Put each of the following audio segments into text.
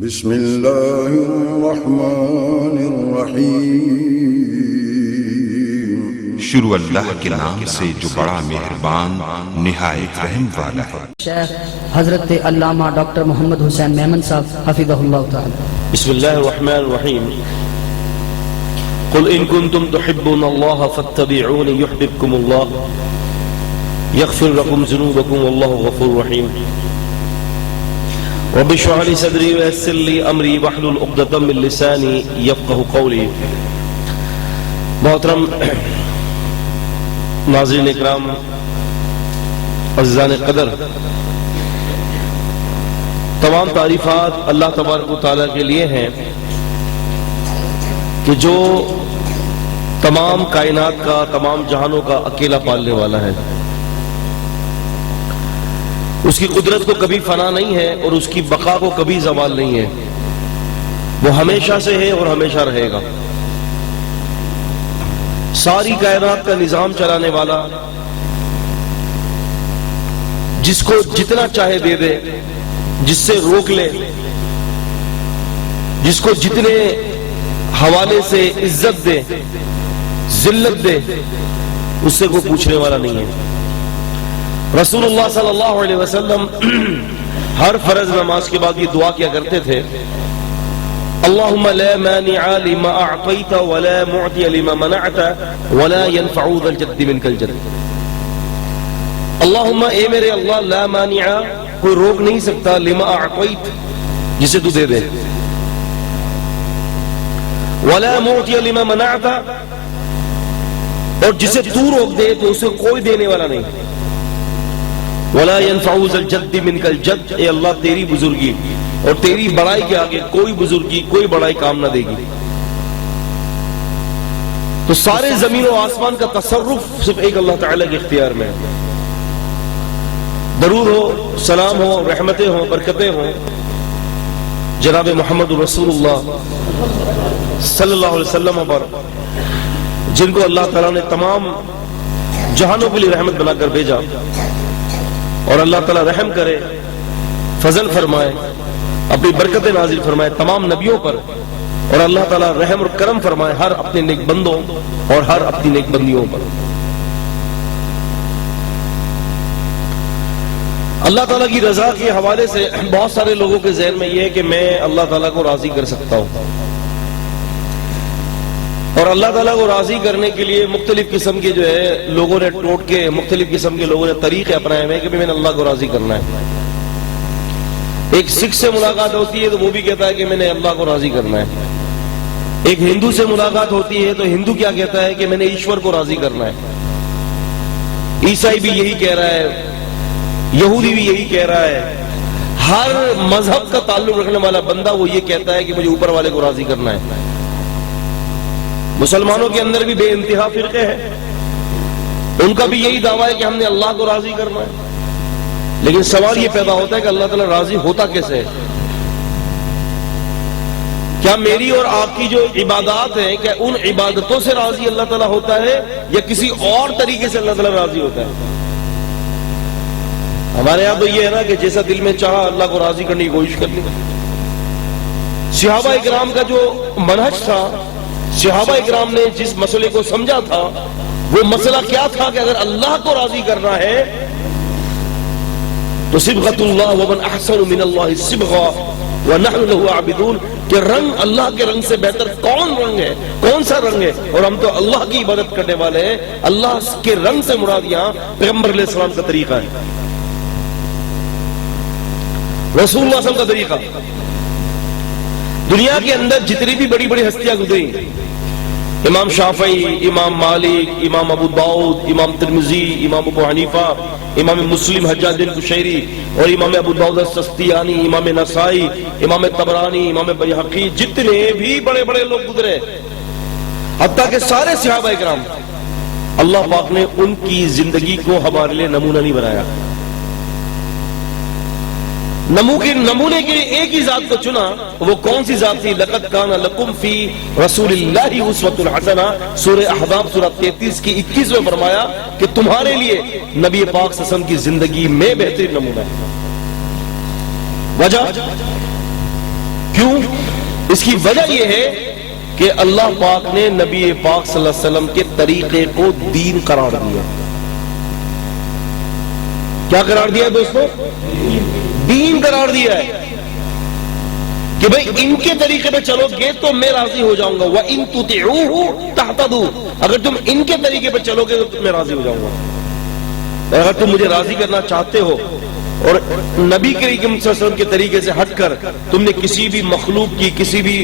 بسم اللہ الرحمن الرحیم۔ شروع اللہ کے نام سے جو بڑا مہربان نہایت رحم والا ہے۔ شیخ حضرت علامہ ڈاکٹر محمد حسین میمن صاحب حفظہ اللہ تعالی۔ بسم اللہ الرحمن الرحیم۔ قل ان کنتم تحبون اللہ فاتبعونی یحببکم اللہ یغفر لکم ذنوبکم واللہ غفور رحیم۔ رب اشرح لي صدري ويسر لي امري واحلل عقدة من لساني يفقهوا قولي۔ محترم ناظرین اکرام، عزیزان قدر، تمام تعریفات اللہ تبارک و تعالیٰ کے لیے ہیں کہ جو تمام کائنات کا، تمام جہانوں کا اکیلا پالنے والا ہے۔ اس کی قدرت کو کبھی فنا نہیں ہے اور اس کی بقا کو کبھی زوال نہیں ہے۔ وہ ہمیشہ سے ہے اور ہمیشہ رہے گا۔ ساری کائنات کا نظام چلانے والا، جس کو جتنا چاہے دے دے، جس سے روک لے، جس کو جتنے حوالے سے عزت دے، ذلت دے، اس سے کوئی پوچھنے والا نہیں ہے۔ رسول اللہ صلی اللہ علیہ وسلم ہر فرض نماز کے بعد یہ دعا کیا کرتے تھے، اللہم لا مانع لما اعطیت ولا معطی لما منعت ولا ينفع ذا الجد منک الجد۔ اللہم، اے میرے اللہ، لا مانع، کوئی روک نہیں سکتا، لما اعطیت، جسے تو دے دے، ولا معطی لما منعت، اور جسے تو روک دے تو اسے کوئی دینے والا نہیں، وَلَا يَنْفَعُ ذَا الْجَدِّ مِنْكَ الْجَدِّ، اے اللہ تیری بزرگی اور تیری بڑائی کے آگے کوئی بزرگی، کوئی بڑائی کام نہ دے گی۔ تو سارے زمین و آسمان کا تصرف صرف ایک اللہ تعالیٰ کے اختیار میں ہے۔ درود ہو، سلام ہو، رحمتیں ہوں، برکتیں ہوں جناب محمد رسول اللہ صلی اللہ علیہ وسلم پر، جن کو اللہ تعالیٰ نے تمام جہانوں کے لیے رحمت بنا کر بھیجا، اور اللہ تعالیٰ رحم کرے، فضل فرمائے، اپنی برکتیں نازل فرمائے تمام نبیوں پر، اور اللہ تعالیٰ رحم اور کرم فرمائے ہر اپنے نیک بندوں اور ہر اپنی نیک بندیوں پر۔ اللہ تعالیٰ کی رضا کے حوالے سے بہت سارے لوگوں کے ذہن میں یہ ہے کہ میں اللہ تعالیٰ کو راضی کر سکتا ہوں، اور اللہ تعالیٰ کو راضی کرنے کے لیے مختلف قسم کے جو ہے لوگوں نے ٹوٹ کے، مختلف قسم کے لوگوں نے طریقے اپنائے ہوئے کہ میں نے اللہ کو راضی کرنا ہے۔ ایک سکھ سے ملاقات ہوتی ہے تو وہ بھی کہتا ہے کہ میں نے اللہ کو راضی کرنا ہے۔ ایک ہندو سے ملاقات ہوتی ہے تو ہندو کیا کہتا ہے کہ میں نے ایشور کو راضی کرنا ہے۔ عیسائی بھی یہی کہہ رہا ہے، یہودی بھی یہی کہہ رہا ہے۔ ہر مذہب کا تعلق رکھنے والا بندہ وہ یہ کہتا ہے کہ مجھے اوپر والے کو راضی کرنا ہے۔ مسلمانوں کے اندر بھی بے انتہا فرقے ہیں، ان کا بھی یہی دعویٰ ہے کہ ہم نے اللہ کو راضی کرنا ہے۔ لیکن سوال یہ پیدا ہوتا ہے کہ اللہ تعالیٰ راضی ہوتا کیسے ہے؟ کیا میری اور آپ کی جو عبادات ہیں، کیا ان عبادتوں سے راضی اللہ تعالیٰ ہوتا ہے یا کسی اور طریقے سے اللہ تعالیٰ راضی ہوتا ہے؟ ہمارے یہاں تو یہ ہے نا کہ جیسا دل میں چاہا اللہ کو راضی کرنے کی کوشش کرنی۔ صحابہ اکرام کا جو منہج تھا، صحابہ اکرام نے جس مسئلے کو سمجھا تھا، وہ مسئلہ کیا تھا کہ اگر اللہ کو راضی کرنا ہے تو صبغۃ اللہ ومن احسن من اللہ صبغہ ونحن له عابدون، کہ رنگ اللہ کے رنگ سے بہتر کون رنگ ہے، کون سا رنگ ہے، اور ہم تو اللہ کی عبادت کرنے والے ہیں۔ اللہ کے رنگ سے مراد یہاں پیغمبر علیہ السلام کا طریقہ ہے، رسول اللہ صلی اللہ علیہ وسلم کا طریقہ۔ دنیا کے اندر جتنی بھی بڑی بڑی ہستیاں گزری، امام شافعی، امام مالک، امام ابو داؤد، امام ترمذی، امام ابو حنیفہ، امام مسلم حجاج بن قشیری، اور امام ابو داؤد السجستیانی، امام نسائی، امام طبرانی، امام بیہقی، جتنے بھی بڑے بڑے لوگ گزرے، حتیٰ کہ سارے صحابہ کرام، اللہ پاک نے ان کی زندگی کو ہمارے لیے نمونہ نہیں بنایا۔ نمونے کے لیے ایک ہی ذات کو چنا، وہ کون سی ذات تھی؟ لقد کان لکم فی رسول اللہ اسوۃ حسنہ، سورہ احزاب سورہ 33 کی 21 میں فرمایا کہ تمہارے لیے نبی پاک صلی اللہ علیہ وسلم کی زندگی میں بہترین نمونہ ہے۔ وجہ کیوں؟ اس کی وجہ یہ ہے کہ اللہ پاک نے نبی پاک صلی اللہ علیہ وسلم کے طریقے کو دین قرار دیا. کیا قرار دیا ہے دوستو؟ دین قرار دیا ہے کہ بھئی ان کے طریقے پہ چلو گے تو میں راضی ہو جاؤں گا. وَإِن تُطِعُوهُ تَهْتَدُوا، اگر تم ان کے طریقے پہ چلو گے تو میں راضی ہو جاؤں گا. اگر تم مجھے راضی کرنا چاہتے ہو اور نبی کریم صلی اللہ علیہ وسلم کے طریقے سے ہٹ کر تم نے کسی بھی مخلوق کی، کسی بھی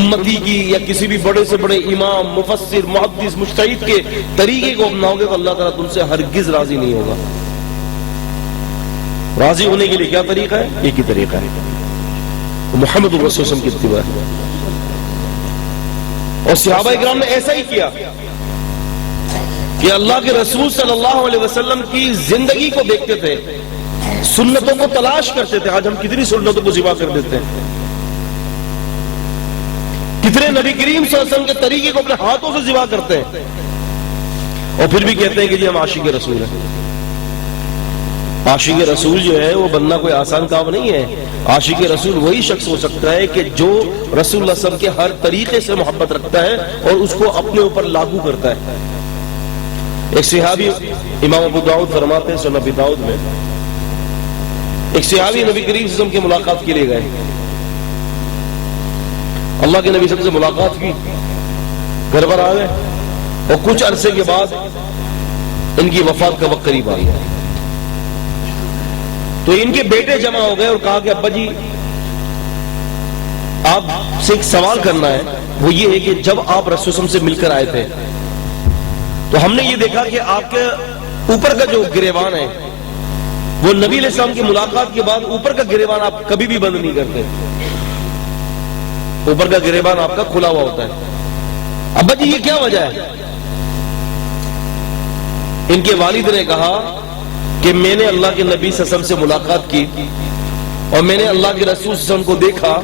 امتی کی یا کسی بھی بڑے سے بڑے امام، مفسر، محدث، مجتہد کے طریقے کو اپناؤ گے تو اللہ تعالیٰ تم سے ہرگز راضی نہیں ہوگا. راضی ہونے کے لیے کیا طریقہ ہے؟ ایک ہی طریقہ ہے، محمد الرسول صلی اللہ علیہ وسلم کی اتباع ہے. اور صحابہ اکرام نے ایسا ہی کیا کہ اللہ کے رسول صلی اللہ علیہ وسلم کی زندگی کو دیکھتے تھے، سنتوں کو تلاش کرتے تھے. آج ہم کتنی سنتوں کو ذبح کر دیتے ہیں، کتنے نبی کریم صلی اللہ علیہ وسلم کے طریقے کو اپنے ہاتھوں سے ذبح کرتے ہیں اور پھر بھی کہتے ہیں کہ جی ہم عاشق رسول ہیں. عاشق رسول جو ہے وہ بننا کوئی آسان کام نہیں ہے. عاشق رسول وہی شخص ہو سکتا ہے کہ جو رسول اللہ صلی اللہ علیہ وسلم کے ہر طریقے سے محبت رکھتا ہے اور اس کو اپنے اوپر لاگو کرتا ہے. ایک صحابی، امام ابو داؤد فرماتے ہیں سنن ابی داؤد میں، ایک صحابی نبی کریم صلی اللہ علیہ وسلم کی ملاقات کے لیے گئے. اللہ کے نبی صلی اللہ علیہ وسلم سے ملاقات کی، گھر پر آ گئے اور کچھ عرصے کے بعد ان کی وفات کا وقت قریب آ گیا. تو ان کے بیٹے جمع ہو گئے اور کہا کہ ابا جی آپ سے ایک سوال کرنا ہے، وہ یہ ہے کہ جب آپ رسول اللہ سے مل کر آئے تھے تو ہم نے یہ دیکھا کہ آپ کے اوپر کا جو گریبان ہے وہ نبی علیہ السلام کی ملاقات کے بعد اوپر کا گریبان آپ کبھی بھی بند نہیں کرتے، اوپر کا گریبان آپ کا کھلا ہوا ہوتا ہے. ابا جی یہ کیا وجہ ہے؟ ان کے والد نے کہا کہ میں نے اللہ کے نبی صلی اللہ علیہ وسلم سے ملاقات کی اور میں نے اللہ کے رسول صلی اللہ علیہ وسلم کو دیکھا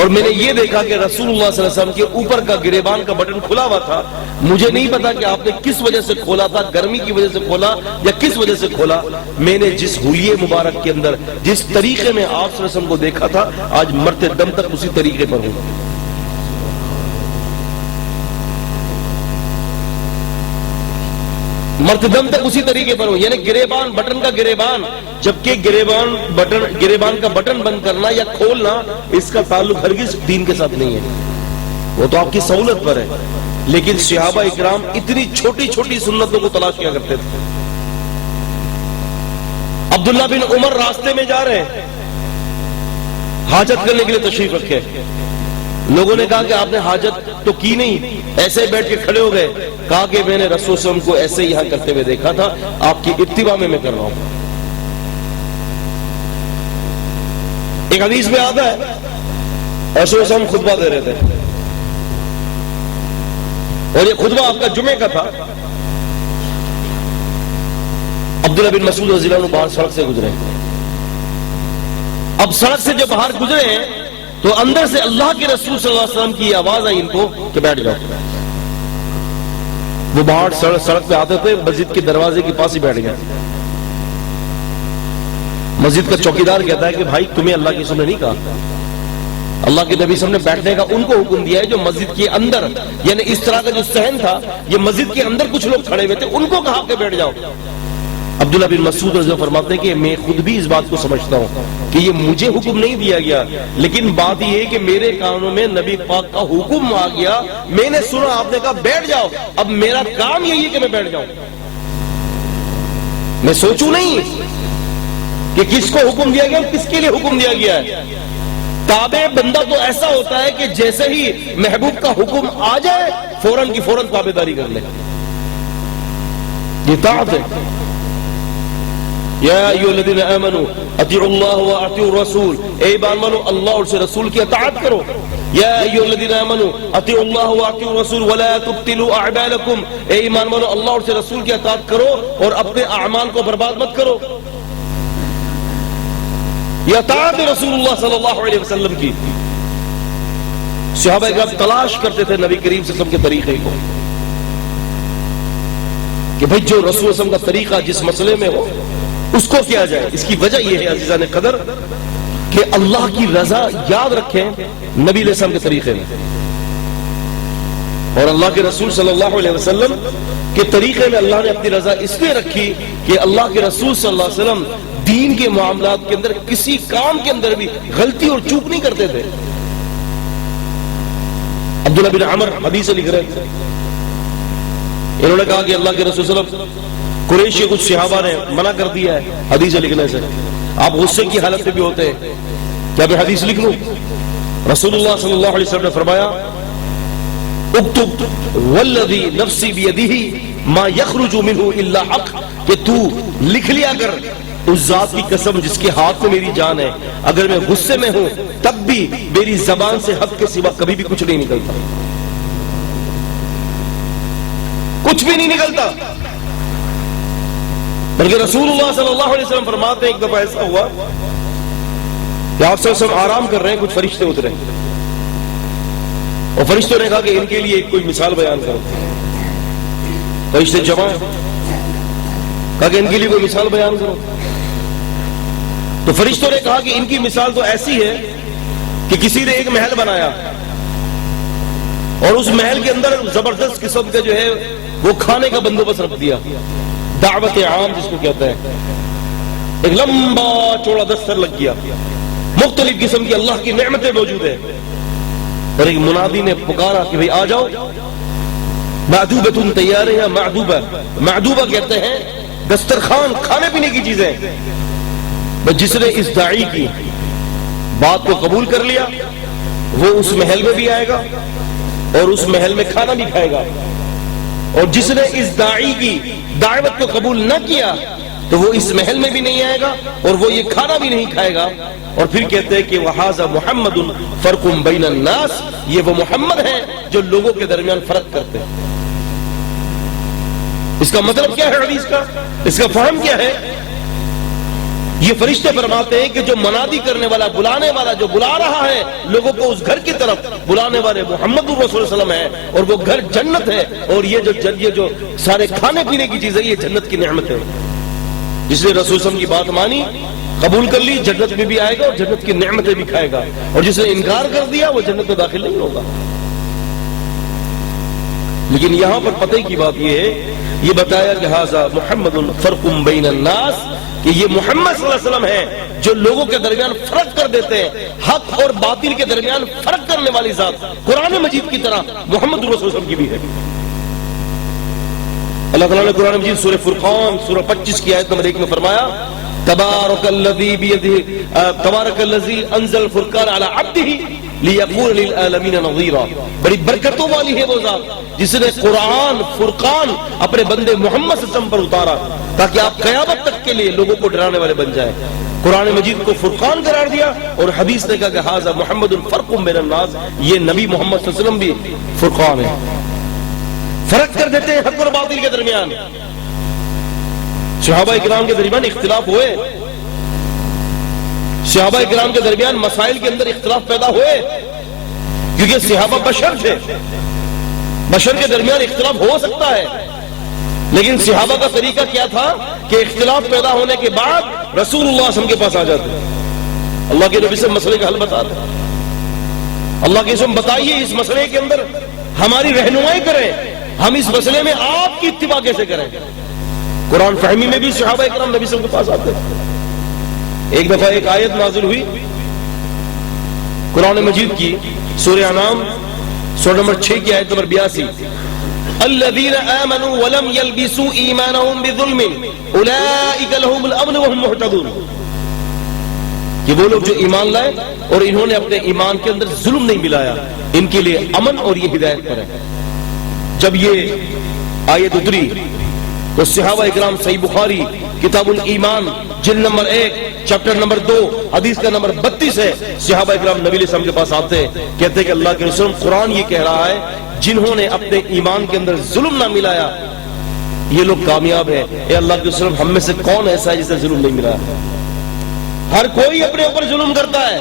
اور میں نے یہ دیکھا کہ رسول اللہ صلی اللہ علیہ وسلم کے اوپر کا گریبان کا بٹن کھلا ہوا تھا. مجھے نہیں پتا کہ آپ نے کس وجہ سے کھولا تھا، گرمی کی وجہ سے کھولا یا کس وجہ سے کھولا. میں نے جس حلیے مبارک کے اندر جس طریقے میں آپ صلی اللہ علیہ وسلم کو دیکھا تھا آج مرتے دم تک اسی طریقے پر ہوں. مرتدم تک اسی طریقے پر ہو، یعنی گریبان، بٹن کا گریبان، جبکہ گریبان کا بٹن بند کرنا یا کھولنا اس کا تعلق ہرگز دین کے ساتھ نہیں ہے، وہ تو آپ کی سہولت پر ہے. لیکن صحابہ اکرام اتنی چھوٹی چھوٹی سنتوں کو تلاش کیا کرتے تھے. عبداللہ بن عمر راستے میں جا رہے ہیں، حاجت کرنے کے لیے تشریف رکھے. لوگوں نے کہا کہ آپ نے حاجت تو کی نہیں، ایسے بیٹھ کے کھڑے ہو گئے. کہا کہ میں نے رسول صلی اللہ علیہ وسلم کو ایسے یہاں کرتے ہوئے دیکھا تھا، آپ کی اتباع میں کر رہا ہوں. ایک حدیث میں آتا ہے رسول صلی اللہ علیہ وسلم خطبہ دے رہے تھے اور یہ خطبہ آپ کا جمعے کا تھا. عبداللہ بن مسعود رضی اللہ عنہ باہر سڑک سے گزرے. اب سڑک سے جب باہر گزرے ہیں تو اندر سے اللہ کے رسول صلی اللہ علیہ وسلم کی آواز آئی ان کو کہ بیٹھ جاؤ. وہ باہر سڑک پہ آتے تھے، مسجد کے دروازے کے پاس ہی بیٹھ گئے. مسجد کا چوکیدار کہتا ہے کہ بھائی تمہیں اللہ کے رسول نے نہیں کہا، اللہ کے نبی صلی اللہ علیہ وسلم نے بیٹھنے کا ان کو حکم دیا ہے جو مسجد کے اندر، یعنی اس طرح کا جو صحن تھا یہ مسجد کے اندر کچھ لوگ کھڑے ہوئے تھے، ان کو کہا کہ بیٹھ جاؤ. عبداللہ بن مسعود رضی اللہ عنہ فرماتے ہیں کہ میں خود بھی اس بات کو سمجھتا ہوں کہ یہ مجھے حکم نہیں دیا گیا، لیکن بات یہ ہے کہ میرے کانوں میں نبی پاک کا حکم آ گیا، میں نے سنا آپ نے کہا بیٹھ جاؤ، اب میرا کام یہی ہے کہ میں بیٹھ جاؤں. میں سوچوں نہیں کہ کس کو حکم دیا گیا، کس کے لیے حکم دیا گیا ہے. تابع بندہ تو ایسا ہوتا ہے کہ جیسے ہی محبوب کا حکم آ جائے فوراً کی فوراً تابعداری کر لے. یہ طاعت ہے. یا ایھا الذین آمنوا اطیعوا اللہ واطیعوا الرسول، اے ایمان والو اللہ اور اس رسول کی اطاعت کرو. یا ایھا الذین آمنوا اطیعوا اللہ واطیعوا الرسول ولا تبطلوا اعمالکم، اے ایمان والو اللہ اور اس رسول کی اطاعت کرو اور اپنے اعمال کو برباد مت کرو. یہ اطاعت رسول اللہ صلی اللہ علیہ وسلم کی. صحابہ کرام تلاش کرتے تھے نبی کریم صلی اللہ علیہ وسلم کے طریقے کو کہ بھئی جو رسول صلی اللہ علیہ وسلم کا طریقہ جس مسئلے میں ہو اس کو کیا جائے. اس کی وجہ یہ ہے عزیزان قدر کہ اللہ کی رضا یاد رکھیں نبی علیہ السلام کے طریقے میں، اور اللہ کے رسول صلی اللہ علیہ وسلم کے طریقے میں اللہ نے اپنی رضا اس لیے رکھی کہ اللہ کے رسول صلی اللہ علیہ وسلم دین کے معاملات کے اندر کسی کام کے اندر بھی غلطی اور چوک نہیں کرتے تھے۔ عبداللہ بن عمر حدیث لکھ رہے تھے، انہوں نے کہا کہ اللہ کے رسول صلی اللہ علیہ وسلم قریش کے کچھ صحابہ نے منع کر دیا ہے حدیث لکھنے سے، آپ غصے کی حالت میں بھی ہوتے ہیں، کیا میں حدیث لکھ لوں؟ رسول اللہ صلی اللہ علیہ وسلم نے فرمایا اکتب والذی نفسی بیدہ ما یخرج منہ الا حق، کہ تو لکھ لیا کر اس ذات کی قسم جس کے ہاتھ میں میری جان ہے، اگر میں غصے میں ہوں تب بھی میری زبان سے حق کے سوا کبھی بھی کچھ نہیں نکلتا، کچھ بھی نہیں نکلتا۔ بلکہ رسول اللہ صلی اللہ علیہ وسلم فرماتے ہیں ایک دفعہ ایسا ہوا کہ آپ صلی اللہ علیہ وسلم آرام کر رہے ہیں، کچھ فرشتے اترے اور فرشتوں نے کہا کہ ان کے لیے کوئی مثال بیان کرو۔ فرشتے جمع کہا کہ ان کے لیے کوئی مثال بیان کرو، تو فرشتوں نے کہا کہ ان کی مثال تو ایسی ہے کہ کسی نے ایک محل بنایا اور اس محل کے اندر زبردست قسم کا جو ہے وہ کھانے کا بندوبست رکھ دیا، دعوت عام جس کو کہتے ہیں، ایک لمبا چوڑا دستر لگ گیا، مختلف قسم کی اللہ کی نعمتیں موجود ہیں، اور ایک منادی نے پکارا کہ بھئی آ جاؤ، معدوبۃ تیار ہے، معدوبہ، معدوبہ کہتے ہیں دسترخوان، کھانے پینے کی چیزیں۔ جس نے اس داعی کی بات کو قبول کر لیا وہ اس محل میں بھی آئے گا اور اس محل میں کھانا بھی کھائے گا، اور جس نے اس داعی کی دعوت کو قبول نہ کیا تو وہ اس محل میں بھی نہیں آئے گا اور وہ یہ کھانا بھی نہیں کھائے گا۔ اور پھر کہتے ہیں کہ وَحَاذَا مُحَمَّدٌ فَرْقٌ بَيْنَ النَّاسِ، یہ وہ محمد ہیں جو لوگوں کے درمیان فرق کرتے ہیں۔ اس کا مطلب کیا ہے حدیث کا؟ اس کا فہم کیا ہے؟ یہ فرشتے فرماتے ہیں کہ جو منادی کرنے والا، بلانے والا، جو بلا رہا ہے لوگوں کو اس گھر کی طرف، بلانے والے محمد رسول صلی اللہ علیہ وسلم ہے، اور وہ گھر جنت ہے، اور یہ جو سارے کھانے پینے کی چیزیں یہ جنت کی نعمت ہے۔ جس نے رسول صلی اللہ علیہ وسلم کی بات مانی، قبول کر لی، جنت میں بھی آئے گا اور جنت کی نعمتیں بھی کھائے گا، اور جس نے انکار کر دیا وہ جنت میں داخل نہیں ہوگا۔ لیکن یہاں پر پتہ کی بات یہ ہے، یہ بتایا کہ ھذا محمد فرق بین الناس، کہ یہ محمد صلی اللہ علیہ وسلم ہے جو لوگوں کے درمیان فرق کر دیتے ہیں، حق اور باطل کے درمیان فرق کرنے والی ذات قرآن مجید کی طرح محمد رسول اللہ کی بھی ہے۔ اللہ تعالیٰ نے قرآن مجید سورہ فرقان سورہ 25 کی آیت نمبر 1 میں فرمایا تبارک الذی انزل الفرقان علی عبدہ لیکون للعالمین نذیرا، بڑی برکتوں والی ہے وہ ذات جس نے قرآن فرقان اپنے بندے محمد صلی اللہ علیہ وسلم پر اتارا تاکہ آپ قیامت تک کے لیے لوگوں کو ڈرانے والے بن جائیں۔ قرآن مجید کو فرقان قرار دیا، اور حدیث نے کہا کہ ھذا محمد فرق بین الناس، یہ نبی محمد صلی اللہ علیہ وسلم بھی فرقان ہے، فرق کر دیتے ہیں حق اور باطل کے درمیان۔ صحابہ اکرام کے درمیان اختلاف ہوئے، صحابہ اکرام کے درمیان مسائل کے اندر اختلاف پیدا ہوئے، کیونکہ صحابہ بشر تھے، بشر کے درمیان اختلاف ہو سکتا ہے، لیکن صحابہ کا طریقہ کیا تھا کہ اختلاف پیدا ہونے کے بعد رسول اللہ صلی اللہ علیہ وسلم کے پاس آ جاتے، اللہ کے نبی سے مسئلے کا حل بتاتے، اللہ کے اسم بتائیے اس مسئلے کے اندر ہماری رہنمائی کریں، ہم اس مسئلے میں آپ کی اتباع کیسے کریں۔ قرآن فہمی میں بھی صحابہ اکرام نبی صلی اللہ علیہ وسلم کے پاس آتے۔ ایک دفعہ ایک آیت نازل ہوئی قرآن مجید کی، سورہ انعام سورہ نمبر 6 کی آیت نمبر 82، الذین آمنوا ولم یلبسوا ایمانهم بظلم اولئک لهم الامن وهم مہتدون، کہ وہ لوگ جو ایمان لائے اور انہوں نے اپنے ایمان کے اندر ظلم نہیں ملایا، ان کے لیے امن اور یہ ہدایت پر ہے۔ جب یہ آیت اتری تو صحابہ اکرام صحیح بخاری کتاب الایمان جلد نمبر 1 چیپٹر نمبر 2 حدیث کا نمبر 32 ہے، صحابہ اکرام نبی علیہ السلام کے پاس آتے کہتے کہ اللہ کے رسول قرآن یہ کہہ رہا ہے جنہوں نے اپنے ایمان کے اندر ظلم نہ ملایا یہ لوگ کامیاب ہیں۔ اے اللہ کے رسول ہم میں سے کون ایسا ہے جسے ظلم نہیں ملایا؟ ہر کوئی اپنے اوپر ظلم کرتا ہے،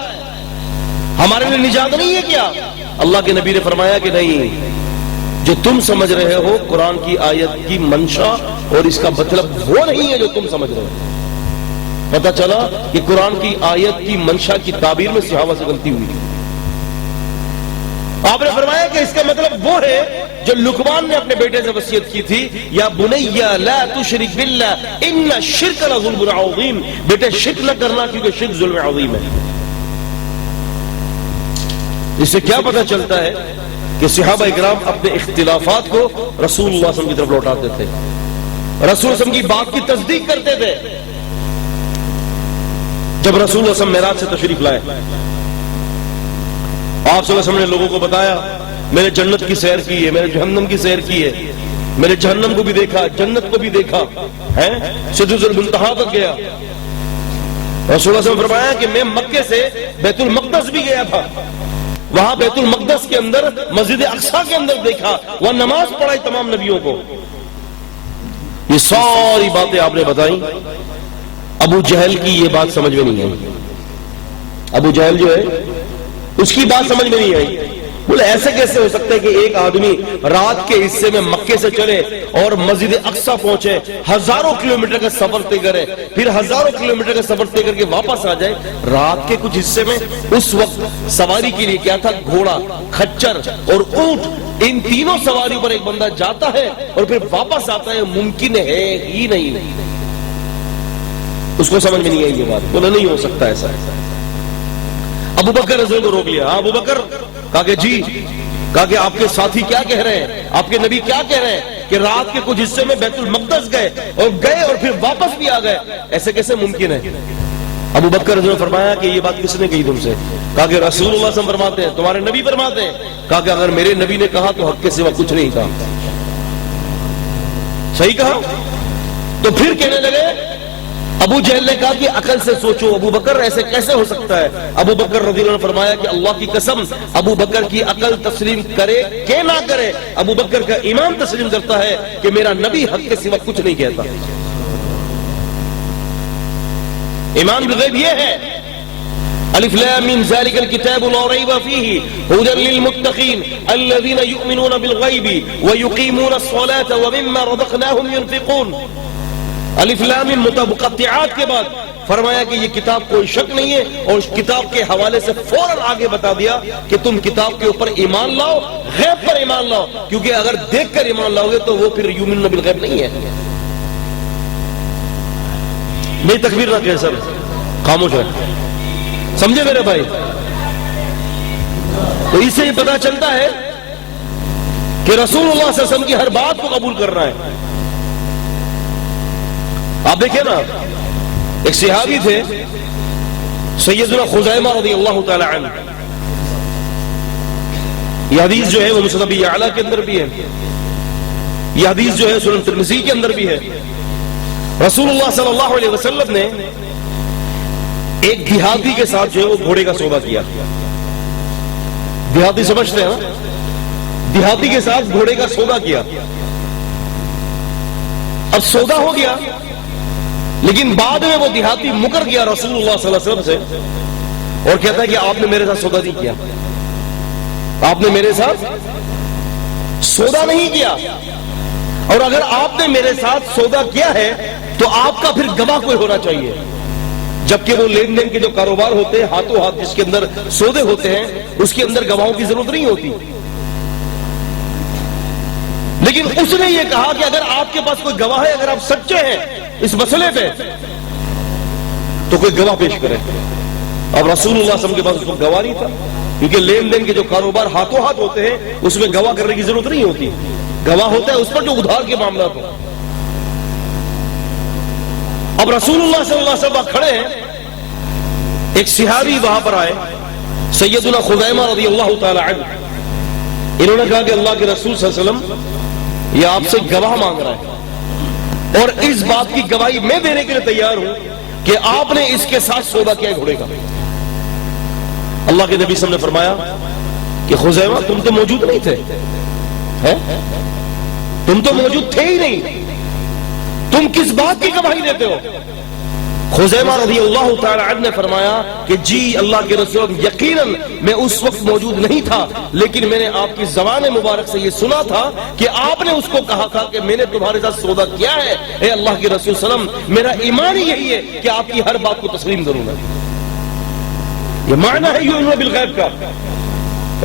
ہمارے لیے نجات نہیں ہے کیا؟ اللہ کے نبی نے فرمایا کہ نہیں، جو تم سمجھ رہے ہو قرآن کی آیت کی منشا اور اس کا مطلب وہ نہیں ہے جو تم سمجھ رہے ہو۔ پتہ چلا کہ قرآن کی آیت کی منشا کی تعبیر میں صحابہ سے غلطی ہوئی. آپ نے فرمایا کہ اس کا مطلب وہ ہے جو لقمان نے اپنے بیٹے سے وصیت کی تھی, یا بنی لا تشرک باللہ ان الشرک لظلم عظیم, بیٹے شرک نہ کرنا کیونکہ شرک ظلم عظیم ہے. اس سے کیا پتہ چلتا ہے کہ صحابہ اکرام اپنے اختلافات کو رسول اللہ صلی اللہ علیہ وسلم کی طرف لوٹاتے تھے, رسول اللہ صلی اللہ علیہ وسلم کی بات کی تصدیق کرتے تھے. جب رسول اللہ صلی اللہ علیہ وسلم معراج سے تشریف لائے, آپ صلی اللہ علیہ وسلم نے لوگوں کو بتایا میں نے جنت کی سیر کی ہے, میں نے جہنم کی سیر کی ہے, میں نے جہنم کو بھی دیکھا, جنت کو بھی دیکھا ہے, سدرۃ المنتہا تک گیا. رسول اللہ صلی اللہ علیہ وسلم فرمایا کہ میں مکے سے بیت المقدس بھی گیا تھا, وہاں بیت المقدس کے اندر مسجد اقصیٰ کے اندر دیکھا, وہاں نماز پڑھائی تمام نبیوں کو. یہ ساری باتیں آپ نے بتائی. ابو جہل کی یہ بات سمجھ میں نہیں آئی. ابو جہل جو ہے اس کی بات سمجھ میں نہیں آئی. بولے ایسے کیسے ہو سکتا ہے کہ ایک آدمی رات کے حصے میں مکے سے چلے اور مسجد اقصیٰ پہنچے, ہزاروں کلومیٹر کا سفر طے کرے, پھر ہزاروں کلومیٹر کا سفر طے کر کے واپس آ جائے. رات کے کچھ حصے میں اس وقت سواری کے لیے کیا تھا, گھوڑا, کھچر اور اونٹ, ان تینوں سواریوں پر ایک بندہ جاتا ہے اور پھر واپس آتا ہے, ممکن ہے ہی نہیں. اس کو سمجھ میں نہیں آئی یہ بات, بولا نہیں ہو سکتا ایسا. ابو بکر رضی اللہ عنہ کو روک لیا. ابو بکر کہا کہ جی, کہا کہ آپ کے ساتھی کیا کہہ رہے ہیں, آپ کے نبی کیا کہہ رہے ہیں کہ رات کے کچھ حصے میں بیت المقدس گئے اور پھر واپس بھی آ گئے, ایسے کیسے ممکن ہے؟ ابو بکر رضی اللہ عنہ نے فرمایا کہ یہ بات کس نے کہی تم سے؟ کہا کہ رسول اللہ صلی اللہ علیہ وسلم فرماتے ہیں, تمہارے نبی فرماتے ہیں. کہا کہ اگر میرے نبی نے کہا تو حق کے سوا کچھ نہیں کہا. صحیح کہا. تو پھر کہنے لگے, ابو جہل نے کہا کہ عقل سے سوچو ابو بکر, ایسے کیسے ہو سکتا ہے؟ ابو بکر رضی اللہ عنہ نے فرمایا کہ اللہ کی قسم, ابو بکر کی عقل تسلیم کرے کہ نہ کرے, ابو بکر کا ایمان تسلیم کرتا ہے کہ میرا نبی حق کے سوا کچھ نہیں کہتا. ایمان بالغیب یہ ہے, الف لام میم ذالک الکتاب لا ریب فیہ ھدی للمتقین الذین یؤمنون بالغیب ویقیمون الصلاة ومما رزقناہم ینفقون. الف لام میم متقطعات کے بعد فرمایا کہ یہ کتاب کوئی شک نہیں ہے, اور اس کتاب کے حوالے سے فوراً آگے بتا دیا کہ تم کتاب کے اوپر ایمان لاؤ, غیب پر ایمان لاؤ, کیونکہ اگر دیکھ کر ایمان لاؤ گے تو وہ پھر یؤمنون بالغیب نہیں ہے. نہیں تکبیر نہ کہے سر, خاموش ہے, سمجھے میرے بھائی؟ تو اس سے یہ پتا چلتا ہے کہ رسول اللہ صلی اللہ علیہ وسلم کی ہر بات کو قبول کرنا ہے. آپ دیکھیں نا, ایک صحابی تھے سیدنا خزیمہ رضی اللہ تعالی عنہ, یہ حدیث جو ہے وہ مسند ابی یعلا کے اندر بھی ہے, یہ حدیث جو ہے سنن ترمذی کے اندر بھی ہے. رسول اللہ صلی اللہ علیہ وسلم نے ایک دیہاتی کے ساتھ جو ہے وہ گھوڑے کا سودا کیا. دیہاتی سمجھتے ہیں نا, دیہاتی کے ساتھ گھوڑے کا سودا کیا. اب سودا ہو گیا, لیکن بعد میں وہ دیہاتی مکر گیا رسول اللہ صلی اللہ علیہ وسلم سے اور کہتا ہے کہ آپ نے میرے ساتھ سودا نہیں کیا, آپ نے میرے ساتھ سودا نہیں کیا, اور اگر آپ نے میرے ساتھ سودا کیا ہے تو آپ کا پھر گواہ کوئی ہونا چاہیے. جبکہ وہ لین دین کے جو کاروبار ہوتے ہیں ہاتھوں ہاتھ جس کے اندر سودے ہوتے ہیں, اس کے اندر گواہوں کی ضرورت نہیں ہوتی. لیکن اس نے یہ کہا کہ اگر آپ کے پاس کوئی گواہ ہے, اگر آپ سچے ہیں اس مسئلے پہ تو کوئی گواہ پیش کرے. اب رسول اللہ صلی اللہ علیہ وسلم کے پاس اس کو گواہ نہیں تھا, کیونکہ لین دین کے جو کاروبار ہاتھوں ہاتھ ہوتے ہیں اس میں گواہ کرنے کی ضرورت نہیں ہوتی. گواہ ہوتا ہے اس پر جو ادھار کے معاملات ہو. اب رسول اللہ صلی اللہ علیہ وسلم کھڑے ہیں, ایک صحابی وہاں پر آئے سیدنا خزیمہ رضی اللہ تعالی عنہ. انہوں نے کہا کہ اللہ کے رسول صلی اللہ علیہ وسلم یہ آپ سے گواہ مانگ رہا ہے, اور اس بات کی گواہی میں دینے کے لیے تیار ہوں کہ آپ نے اس کے ساتھ سودا کیا گھوڑے کا. اللہ کے نبی صلی اللہ علیہ وسلم نے فرمایا کہ خزیمہ تم تو موجود نہیں تھے, تم تو موجود تھے ہی نہیں, تم کس بات کی گواہی دیتے ہو؟ خزیمہ رضی اللہ تعالی عنہ نے فرمایا کہ جی اللہ کے رسول یقیناً میں اس وقت موجود نہیں تھا، لیکن میں نے آپ کی زبان مبارک سے یہ سنا تھا کہ آپ نے اس کو کہا تھا کہ میں نے تمہارے ساتھ سودا کیا ہے اے اللہ کے رسول صلی اللہ علیہ وسلم، میرا ایمان ہی یہی ہے کہ آپ کی ہر بات کو تسلیم کروں گا۔ یہ معنی ہے یؤمن بالغیب کا۔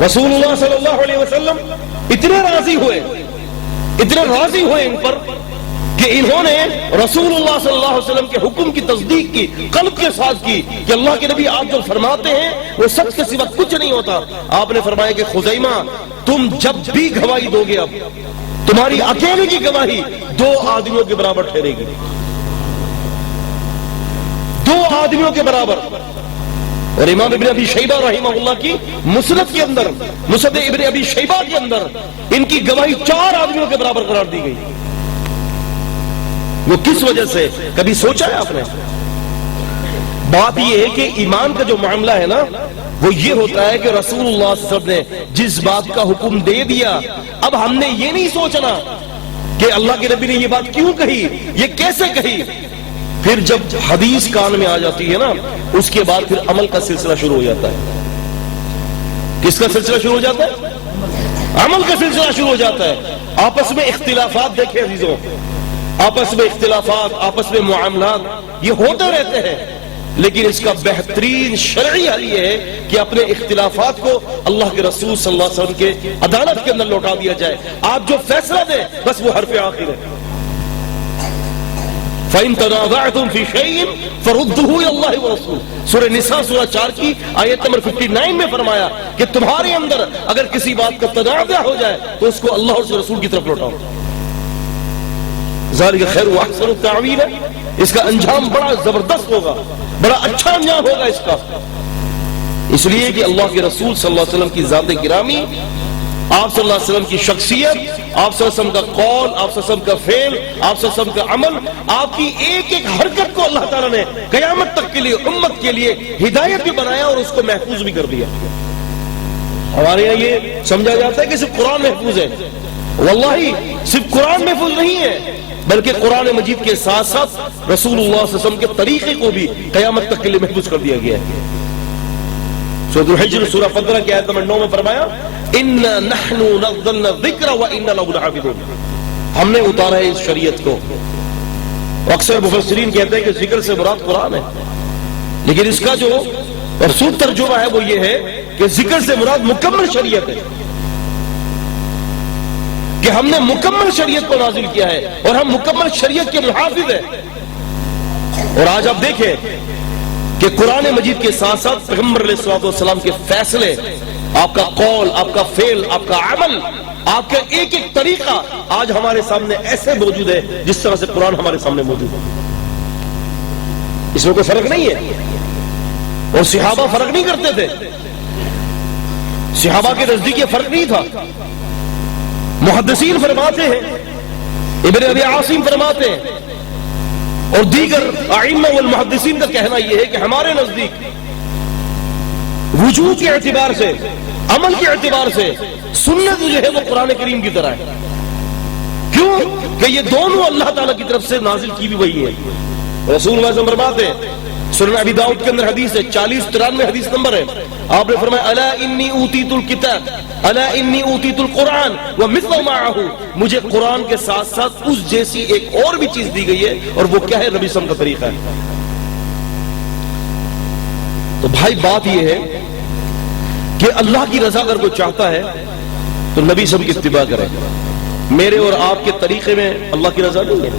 رسول اللہ صلی اللہ علیہ وسلم اتنے راضی ہوئے ان پر کہ انہوں نے رسول اللہ صلی اللہ علیہ وسلم کے حکم کی تصدیق کی، قلب کے ساتھ کی کہ اللہ کے نبی آپ جو فرماتے ہیں وہ سچ کے سوا کچھ نہیں ہوتا۔ آپ نے فرمایا کہ خزیمہ تم جب بھی گواہی دو گے، اب تمہاری اکیلے کی گواہی 2 آدمیوں کے برابر ٹھہرے گی، 2 آدمیوں کے برابر۔ اور امام ابن ابی شیبہ رحمہ اللہ کی مسند کے اندر، مسند ابن ابی شیبہ کے اندر ان کی گواہی 4 آدمیوں کے برابر قرار دی گئی۔ وہ کس وجہ سے؟ کبھی سوچا ہے آپ نے؟ بات یہ ہے کہ ایمان کا جو معاملہ ہے نا وہ یہ ہوتا ہے کہ رسول اللہ صلی اللہ علیہ وسلم نے جس بات کا حکم دے دیا، اب ہم نے یہ نہیں سوچنا کہ اللہ کے نبی نے یہ بات کیوں کہی، یہ کیسے کہی۔ پھر جب حدیث کان میں آ جاتی ہے نا اس کے بعد پھر عمل کا سلسلہ شروع ہو جاتا ہے۔ کس کا سلسلہ شروع ہو جاتا ہے؟ عمل کا سلسلہ شروع ہو جاتا ہے۔ آپس میں اختلافات دیکھیں عزیزوں، آپس میں اختلافات، آپس میں معاملات یہ ہوتے رہتے ہیں، لیکن اس کا بہترین شرعی حل یہ ہے کہ اپنے اختلافات کو اللہ کے رسول صلی اللہ علیہ وسلم کے عدالت کے اندر لوٹا دیا جائے۔ آپ جو فیصلہ دیں بس وہ حرف آخر ہے۔ فَإِن تَنَازَعْتُمْ فِي شَيْءٍ فَرُدُّوهُ إِلَى اللَّهِ وَرَسُولِهِ۔ سورہ نساء سورہ 4 کی آیت نمبر 59 میں فرمایا کہ تمہارے اندر اگر کسی بات کا تنازع ہو جائے تو اس کو اللہ اور اس رسول کی طرف لوٹاؤ۔ ذالک خیر و احسن التعویل ہے، اس کا انجام بڑا زبردست ہوگا، بڑا اچھا انجام ہوگا اس کا۔ اس لیے کہ اللہ کے رسول صلی اللہ علیہ وسلم کی ذات گرامی، آپ صلی اللہ علیہ وسلم کی شخصیت، آپ صلی اللہ علیہ وسلم کا قول، آپ صلی اللہ علیہ وسلم کا فعل، آپ صلی اللہ علیہ وسلم کا عمل، آپ کی ایک ایک حرکت کو اللہ تعالیٰ نے قیامت تک کے لیے امت کے لیے ہدایت بھی بنایا اور اس کو محفوظ بھی کر دیا۔ ہمارے یہاں یہ سمجھا جاتا ہے کہ صرف قرآن محفوظ ہے، واللہ صرف قرآن محفوظ نہیں ہے بلکہ قرآن مجید کے ساتھ ساتھ رسول اللہ صلی اللہ علیہ وسلم کے طریقے کو بھی قیامت تک کے لیے محفوظ کر دیا گیا ہے۔ سورۃ الحجر سورہ 15 کی آیت نمبر 9 میں فرمایا اِنَّا نَحْنُ نَزَّلْنَا الذِّكْرَ وَإِنَّا لَهُ لَحَافِظُونَ۔ ہم نے اتارا ہے اس شریعت کو۔ اکثر مفسرین کہتے ہیں کہ ذکر سے مراد قرآن ہے، لیکن اس کا جو مرسوخ ترجمہ ہے وہ یہ ہے کہ ذکر سے مراد مکمل شریعت ہے، کہ ہم نے مکمل شریعت کو نازل کیا ہے اور ہم مکمل شریعت کے محافظ ہیں۔ اور آج آپ دیکھیں کہ قرآن مجید کے ساتھ ساتھ پیغمبر علیہ الصلوۃ والسلام کے فیصلے، آپ کا قول، آپ کا فعل، آپ کا عمل، آپ کا ایک ایک طریقہ آج ہمارے سامنے ایسے موجود ہے جس طرح سے قرآن ہمارے سامنے موجود ہے۔ اس میں کوئی فرق نہیں ہے، اور صحابہ فرق نہیں کرتے تھے، صحابہ کے نزدیک یہ فرق نہیں تھا۔ محدثین فرماتے ہیں، ابن ابی عاصم فرماتے ہیں اور دیگر ائمہ والمحدثین کا کہنا یہ ہے کہ ہمارے نزدیک وجوب کے اعتبار سے، عمل کے اعتبار سے سنت جو ہے وہ قرآن کریم کی طرح ہے۔ کیوں کہ یہ دونوں اللہ تعالیٰ کی طرف سے نازل کی بھی وہی ہے۔ رسول اللہ صلی اللہ علیہ وسلم فرماتے ہیں، سنن ابی داؤد کے اندر حدیث ہے، 4093 حدیث نمبر ہے، آپ نے فرمایا الا انی اوتیت الکتاب الا انی اوتیت القرآن ومثل معه، مجھے قرآن کے ساتھ ساتھ اس جیسی ایک اور بھی چیز دی گئی ہے، اور وہ کیا ہے؟ نبی صلی اللہ علیہ وسلم کا طریقہ ہے۔ تو بھائی بات یہ ہے کہ اللہ کی رضا اگر کوئی چاہتا ہے تو نبی صلی اللہ علیہ وسلم کی اتباع کرے۔ میرے اور آپ کے طریقے میں اللہ کی رضا نہیں ہے۔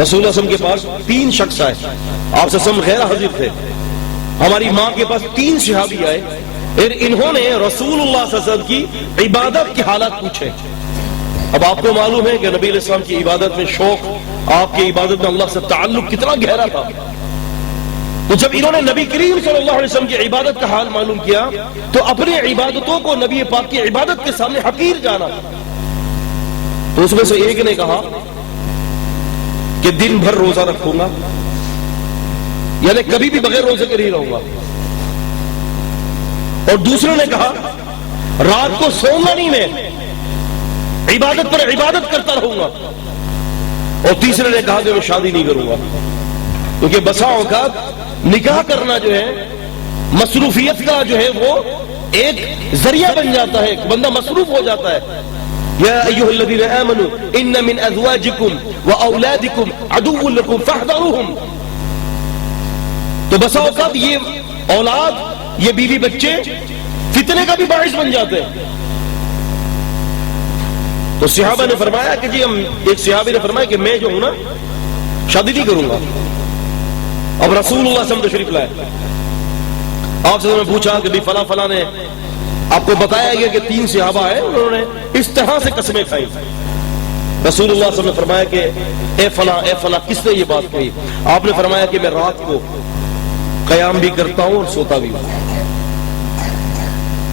رسول اللہ صلی اللہ علیہ وسلم کے پاس 3 شخص آئے، آپ صلی اللہ علیہ وسلم غیر حاضر تھے، ہماری ماں کے پاس 3 صحابی آئے، پھر انہوں نے رسول اللہ صلی اللہ علیہ وسلم کی عبادت کے حالات پوچھے۔ اب آپ کو معلوم ہے کہ نبی علیہ السلام کی عبادت میں شوق، آپ کی عبادت میں اللہ سے تعلق کتنا گہرا تھا۔ تو جب انہوں نے نبی کریم صلی اللہ علیہ وسلم کی عبادت کا حال معلوم کیا تو اپنی عبادتوں کو نبی پاک کی عبادت کے سامنے حقیر جانا۔ تو اس میں سے ایک نے کہا کہ دن بھر روزہ رکھوں گا، یعنی کبھی بھی بغیر روزے کے نہیں رہوں گا، اور دوسرے نے کہا رات کو سونا نہیں، میں عبادت پر عبادت کرتا رہوں گا، اور تیسرے نے کہا کہ میں شادی نہیں کروں گا۔ کیونکہ بسا اوقات نکاح کرنا جو ہے مصروفیت کا جو ہے وہ ایک ذریعہ بن جاتا ہے، بندہ مصروف ہو جاتا ہے. یا ایھا الذین آمنوا ان من ازواجکم واولادکم عدو لکم فاحذروہم. تو بسا اوقات یہ اولاد، یہ بیوی بچے فتنے کا بھی باعث بن جاتے ہیں. تو صحابہ نے فرمایا کہ ایک صحابی نے فرمایا کہ میں جو ہوں نا شادی نہیں کروں گا. اب رسول اللہ صلی اللہ علیہ وسلم تشریف لائے. آپ سے میں پوچھا کہ فلاں فلاں نے آپ کو بتایا گیا کہ 3 صحابہ ہیں انہوں نے اس طرح سے قسمیں کھائی. رسول اللہ صلی اللہ علیہ وسلم نے فرمایا کہ اے فلاں کس نے یہ بات کہی؟ آپ نے فرمایا کہ میں رات کو قیام بھی کرتا ہوں اور سوتا بھی ہوں.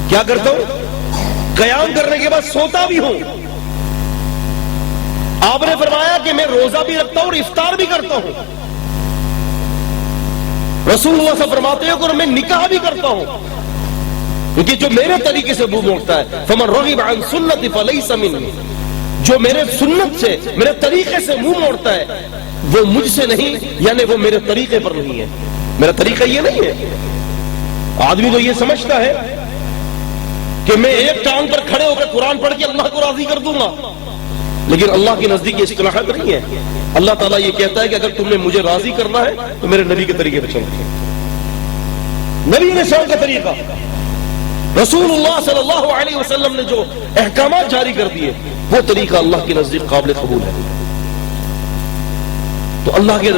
کیا کرتا ہوں؟ قیام کرنے کے بعد سوتا بھی ہوں. آپ نے فرمایا کہ میں روزہ بھی رکھتا ہوں اور افطار بھی کرتا ہوں. رسول اللہ صلی اللہ علیہ وسلم فرماتے ہیں کہ میں نکاح بھی کرتا ہوں، کیونکہ جو میرے طریقے سے منہ موڑتا ہے فمن رغب عن سنتی فلیس منی، جو میرے سنت سے میرے طریقے سے منہ موڑتا ہے وہ مجھ سے نہیں، یعنی وہ میرے طریقے پر نہیں ہے. میرا طریقہ یہ نہیں ہے. آدمی تو یہ سمجھتا ہے کہ میں ایک ٹانگ پر کھڑے ہو کر قرآن پڑھ کے اللہ کو راضی کر دوں گا، لیکن اللہ کی نزدیک یہ اصطلاحات نہیں ہے. اللہ تعالیٰ یہ کہتا ہے کہ اگر تم نے مجھے راضی کرنا ہے تو میرے نبی کے طریقے پہ چلو. نبی نے شان کا طریقہ، رسول اللہ صلی اللہ علیہ وسلم نے جو احکامات جاری کر دیے وہ طریقہ اللہ کی نزدیک قابل قبول ہے. تو اللہ کے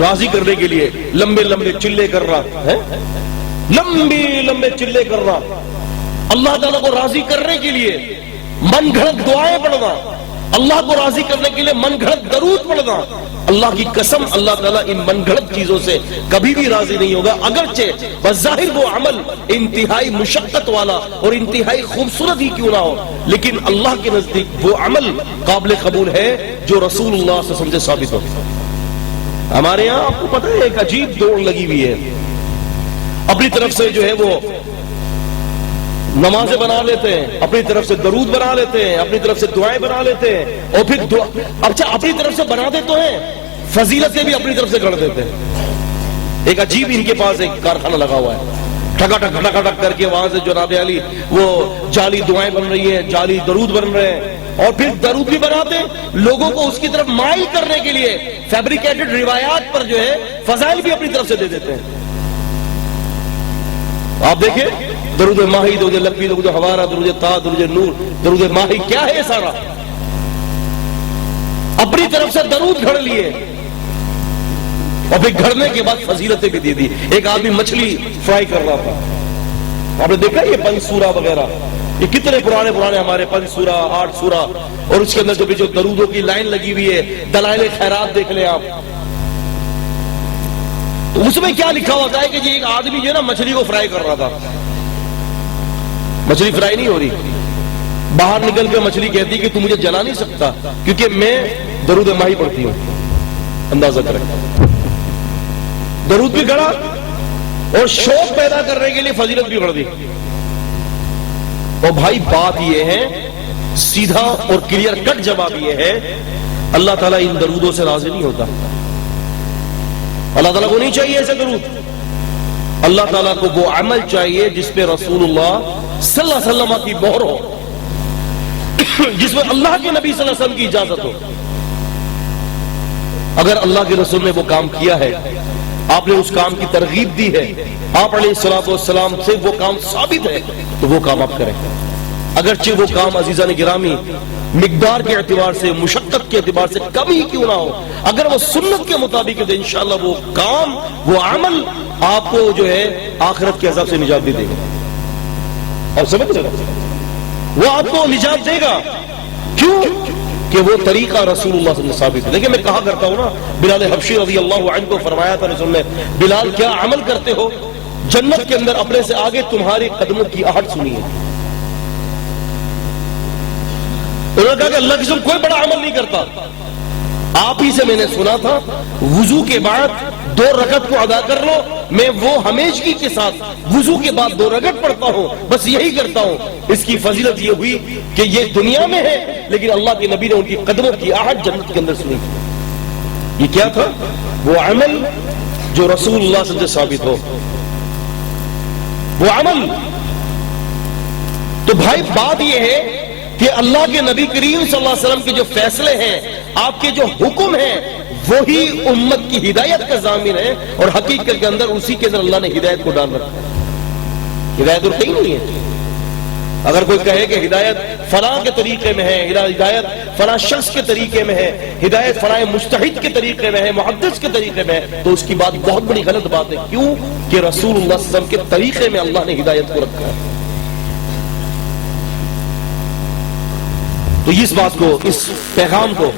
راضی کرنے کے لیے لمبے لمبے چلے کر رہا ہے، لمبے چلے کر رہا، اللہ تعالیٰ کو راضی کرنے کے لیے من گھڑت دعائیں پڑھنا، اللہ کو راضی کرنے کے لیے من گھڑت درود پڑھنا. اللہ کی قسم اللہ تعالیٰ ان من گھڑت چیزوں سے کبھی بھی راضی نہیں ہوگا، اگرچہ بظاہر وہ عمل انتہائی مشقت والا اور انتہائی خوبصورت ہی کیوں نہ ہو، لیکن اللہ کے نزدیک وہ عمل قابل قبول ہے جو رسول اللہ صلی اللہ علیہ وسلم سے ثابت ہو. ہمارے یہاں آپ کو پتہ ہے ایک عجیب دوڑ لگی ہوئی ہے، اپنی طرف سے جو ہے وہ نمازیں بنا لیتے ہیں، اپنی طرف سے درود بنا لیتے ہیں، اپنی طرف سے دعائیں بنا لیتے ہیں، اور پھر اچھا اپنی طرف سے بنا دیتے ہیں، فضیلتیں بھی اپنی طرف سے گڑھ دیتے ہیں. ایک عجیب ان کے پاس ایک کارخانہ لگا ہوا ہے، ٹھگا ٹھک کر کے وہاں سے جناب علی وہ جعلی دعائیں بن رہی ہیں، جعلی درود بن رہے ہیں، اور پھر درود بھی بناتے لوگوں کو اس کی طرف مائل کرنے کے لیے فیبریکیٹڈ روایات پر جو ہے فضائل بھی اپنی طرف سے دے دیتے ہیں. آپ دیکھیں درود ماہی، درود لبی، درود حوارہ، درود طا، درود نور، درود ماہی، کیا ہے یہ سارا؟ اپنی طرف سے درود گھڑ لیے اور پھر گھڑنے کے بعد فضیلتیں بھی دے دی. ایک آدمی مچھلی فرائی کر رہا تھا، آپ نے دیکھا یہ پنج سورہ وغیرہ، یہ کتنے پرانے ہمارے 5 سورہ 8 سورہ، اور اس کے اندر جو درودوں کی لائن لگی ہوئی ہے، دلائل خیرات دیکھ لیں آپ. تو اس میں کیا لکھا ہوتا ہے کہ یہ ایک آدمی جو ہے نا مچھلی کو فرائی کر رہا تھا. مچھلی فرائی نہیں ہو رہی، باہر نکل کے مچھلی کہتی کہ تو مجھے جلا نہیں سکتا کیونکہ میں درود ماہی پڑھتی ہوں. اندازہ کریں، درود بھی گھڑا اور شوق پیدا کرنے کے لیے فضیلت بھی گھڑ دی. اور بھائی بات یہ ہے، سیدھا اور کلیئر کٹ جواب یہ ہے، اللہ تعالیٰ ان درودوں سے راضی نہیں ہوتا. اللہ تعالیٰ کو نہیں چاہیے ایسے درود. اللہ تعالیٰ کو وہ عمل چاہیے جس پہ رسول اللہ صلی اللہ علیہ وسلم کی مہر ہو، جس میں اللہ کے نبی صلی اللہ علیہ وسلم کی اجازت ہو. اگر اللہ کے رسول نے وہ کام کیا ہے، آپ نے اس کام کی ترغیب دی ہے، آپ علیہ الصلوۃ والسلام سے وہ کام ثابت ہے، تو وہ کام آپ کریں. اگرچہ وہ کام عزیزان گرامی مقدار کے اعتبار سے، مشقت کے اعتبار سے کم ہی کیوں نہ ہو، اگر وہ سنت کے مطابق ہے تو انشاءاللہ وہ کام، وہ عمل آپ کو جو ہے آخرت کے عذاب سے نجات بھی دے گا. اور سمجھ رہے وہ آپ کو نجات دے گا. کیوں؟ کہ وہ طریقہ رسول اللہ صلی اللہ علیہ وسلم ثابت ہے. لیکن میں کہا کرتا ہوں نا، بلال حبشی رضی اللہ عنہ کو فرمایا تھا رسول نے، بلال کیا عمل کرتے ہو؟ جنت کے اندر اپنے سے آگے تمہاری قدموں کی آہٹ سنی ہے. انہوں نے کہا کہ اللہ کی قسم کوئی بڑا عمل نہیں کرتا، آپ ہی سے میں نے سنا تھا وضو کے بعد 2 رکعت کو ادا کر لو. میں وہ ہمیشگی کے ساتھ وضو کے بعد 2 رکعت پڑھتا ہوں، بس یہی کرتا ہوں. اس کی فضیلت یہ ہوئی کہ یہ دنیا میں ہے، لیکن اللہ کے نبی نے ان کی قدموں کی آہٹ جنت کے اندر سنی. یہ کیا تھا؟ وہ عمل جو رسول اللہ صلی اللہ علیہ وسلم سے ثابت ہو، وہ عمل۔ تو بھائی بات یہ ہے کہ اللہ کے نبی کریم صلی اللہ علیہ وسلم کے جو فیصلے ہیں، آپ کے جو حکم ہیں، وہی امت کی ہدایت کا ضامن ہے، اور حقیقت کے اندر اسی کے اندر اللہ نے ہدایت کو ڈال رکھا ہے۔ ہدایت اور کہیں نہیں ہے۔ اگر کوئی کہے کہ ہدایت فلاں کے طریقے میں ہے، ہدایت فلاں شخص کے طریقے میں ہے، ہدایت فلاں مجتہد کے طریقے میں ہے، محدث کے طریقے میں ہے، تو اس کی بات بہت بڑی غلط بات ہے۔ کیوں؟ کہ رسول اللہ صلی اللہ علیہ وسلم کے طریقے میں اللہ نے ہدایت کو رکھا ہے۔ تو اس بات کو، اس پیغام کو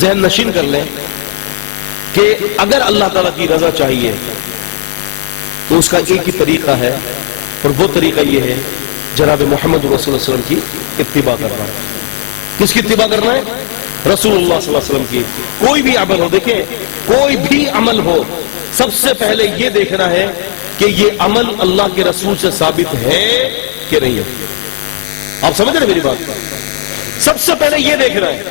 ذہن نشین کر لیں کہ اگر اللہ تعالیٰ کی رضا چاہیے تو اس کا ایک ہی طریقہ ہے، اور وہ طریقہ یہ ہے جناب محمد رسول اللہ صلی اللہ علیہ وسلم کی اتباع کرنا ہے۔ کس کی اتباع کرنا ہے؟ رسول اللہ صلی اللہ علیہ وسلم کی۔ کوئی بھی عمل ہو، دیکھیں کوئی بھی عمل ہو، سب سے پہلے یہ دیکھنا ہے کہ یہ عمل اللہ کے رسول سے ثابت ہے کہ نہیں ہے۔ آپ سمجھ رہے ہیں میری بات؟ سب سے پہلے یہ دیکھنا ہے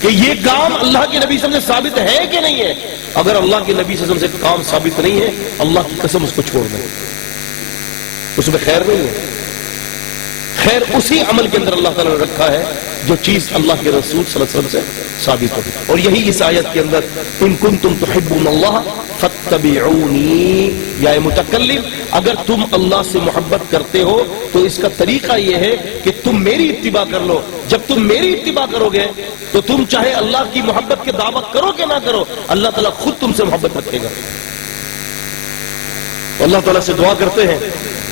کہ یہ کام اللہ کے نبی صلی اللہ علیہ وسلم سے ثابت ہے کہ نہیں ہے۔ اگر اللہ کے نبی صلی اللہ علیہ وسلم سے کام ثابت نہیں ہے، اللہ کی قسم اس کو چھوڑ دیں، اس میں خیر نہیں ہے۔ خیر اسی عمل کے اندر اللہ تعالیٰ نے رکھا ہے جو چیز اللہ کے رسول صلی اللہ علیہ وسلم سے ثابت ہو۔ اور یہی اس آیت کے اندر ان کنتم تحبون اللہ فاتبعونی، یا متکلم اگر تم اللہ سے محبت کرتے ہو تو اس کا طریقہ یہ ہے کہ تم میری اتباع کر لو۔ جب تم میری اتباع کرو گے تو تم چاہے اللہ کی محبت کے دعوت کرو کہ نہ کرو، اللہ تعالیٰ خود تم سے محبت رکھے گا۔ اللہ تعالیٰ سے دعا کرتے ہیں،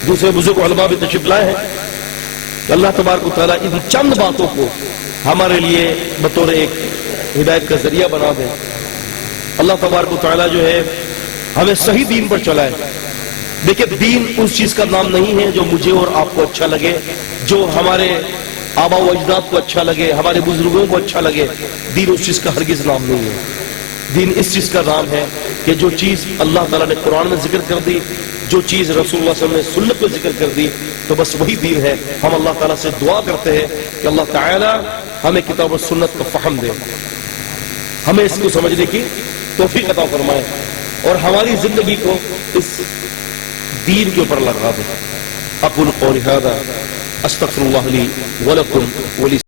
دوسرے بزرگ علماء بھی تشریف لائے ہیں، اللہ تبارک و تعالیٰ ان چند باتوں کو ہمارے لیے بطور ایک ہدایت کا ذریعہ بنا دے۔ اللہ تبارک و تعالیٰ جو ہے ہمیں صحیح دین پر چلائے۔ دیکھیں دین اس چیز کا نام نہیں ہے جو مجھے اور آپ کو اچھا لگے، جو ہمارے آبا و اجداد کو اچھا لگے، ہمارے بزرگوں کو اچھا لگے۔ دین اس چیز کا ہرگز نام نہیں ہے۔ دین اس چیز کا نام ہے کہ جو چیز اللہ تعالیٰ نے قرآن میں ذکر کر دی، جو چیز رسول اللہ صلی اللہ علیہ وسلم نے سنت میں ذکر کر دی، تو بس وہی دین ہے۔ ہم اللہ تعالیٰ سے دعا کرتے ہیں کہ اللہ تعالیٰ ہمیں کتاب و سنت کو فہم دے، ہمیں اس کو سمجھنے کی توفیق عطا فرمائے، اور ہماری زندگی کو اس دین کے اوپر لگا دے۔ اقول قولی ھذا استغفر اللہ لی ولکم ولی